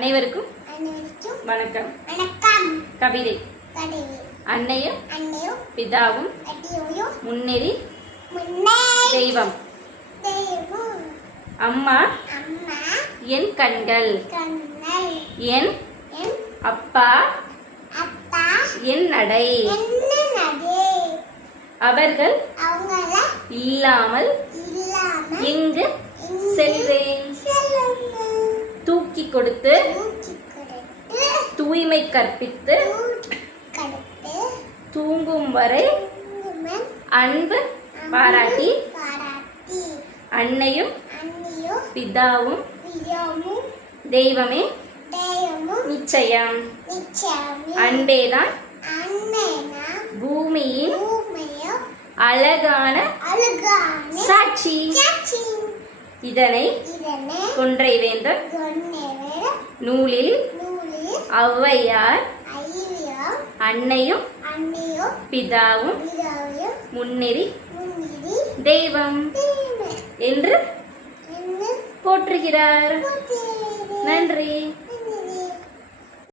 அனைவருக்கும் வணக்கம். கவிதை. அன்னையும் பிதாவும் முன்னேறி தெய்வம். அம்மா என் கண்கள், என் அப்பா என் நடை. அவர்கள் இல்லாமல் எங்கு செல்வேன்? தூக்கி கொடுத்து தூய்மை கற்பித்து தூங்கும் வரை அன்பு பாராட்டி அன்னையும் பிதாவும் தெய்வமே நிச்சயம். அன்பேதான் பூமியின் அழகான சாட்சி. இதனை கொன்றை வேந்தர் நூலில் ஔவையார் அன்னையும் பிதாவும் முன்னேறி தெய்வம் என்று போற்றுகிறார். நன்றி.